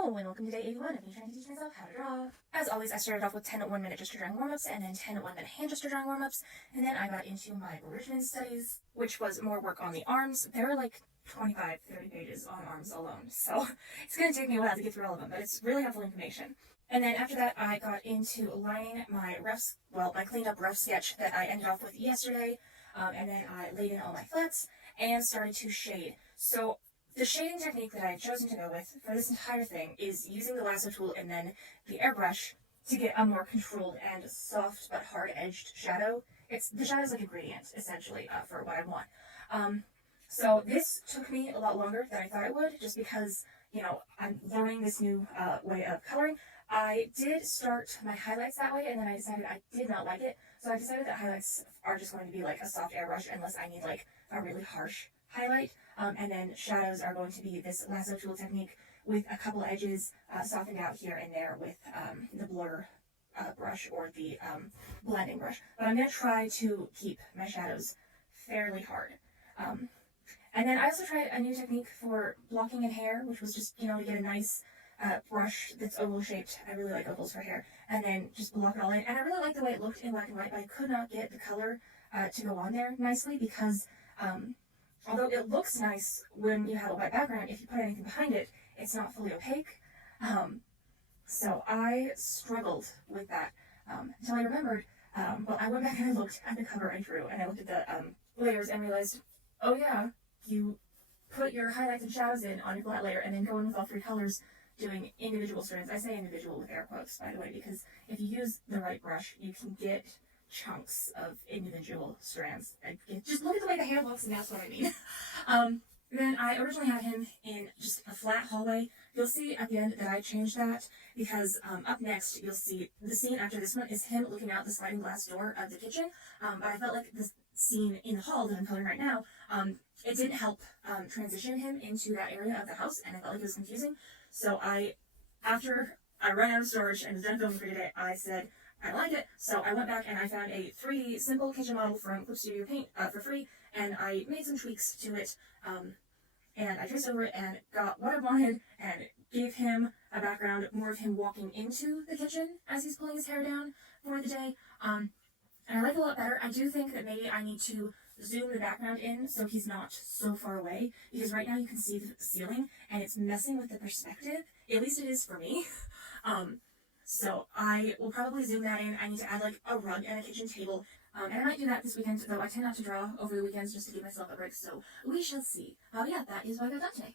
Hello and welcome to day 81 of me trying to teach myself how to draw. As always, I started off with 10 1-minute gesture drawing warm-ups and then 10 1-minute hand gesture drawing warm-ups, and then I got into my Bridgman studies, which was more work on the arms. There are like 25, 30 pages on arms alone, so it's going to take me a while to get through all of them, but it's really helpful information. And then after that, I got into lining my my cleaned up rough sketch that I ended off with yesterday, and then I laid in all my flats and started to shade. So the shading technique that I have chosen to go with for this entire thing is using the lasso tool and then the airbrush to get a more controlled and soft but hard-edged shadow. The shadow's like a gradient, essentially, for what I want. So this took me a lot longer than I thought it would, just because, I'm learning this new way of coloring. I did start my highlights that way, and then I decided I did not like it. So I decided that highlights are just going to be like a soft airbrush unless I need like a really harsh highlight. And then shadows are going to be this lasso tool technique with a couple edges softened out here and there with the blur brush or the blending brush. But I'm going to try to keep my shadows fairly hard. And then I also tried a new technique for blocking in hair, which was just, to get a nice brush that's oval shaped. I really like ovals for hair. And then just block it all in. And I really like the way it looked in black and white, but I could not get the color to go on there nicely because although it looks nice when you have a white background, if you put anything behind it, it's not fully opaque. So I struggled with that until I remembered. I went back and I looked at the cover I drew, and I looked at the layers and realized, oh yeah, you put your highlights and shadows in on your flat layer and then go in with all three colors doing individual strands. I say individual with air quotes, by the way, because if you use the right brush, you can get chunks of individual strands. Just look at the way the hair looks, and that's what I mean. Then I originally had him in just a flat hallway. You'll see at the end that I changed that because up next you'll see the scene after this one is him looking out the sliding glass door of the kitchen. But I felt like this scene in the hall that I'm coloring right now, it didn't help transition him into that area of the house, and I felt like it was confusing. So after I ran out of storage and was done filming for today, I said, I like it, so I went back and I found a 3D simple kitchen model from Clip Studio Paint for free, and I made some tweaks to it, and I traced over it and got what I wanted and gave him a background, more of him walking into the kitchen as he's pulling his hair down for the day, and I like it a lot better. I do think that maybe I need to zoom the background in so he's not so far away, because right now you can see the ceiling and it's messing with the perspective. At least it is for me. So I will probably zoom that in. I need to add like a rug and a kitchen table. And I might do that this weekend, though I tend not to draw over the weekends just to give myself a break. So we shall see. Yeah, that is what I got done today.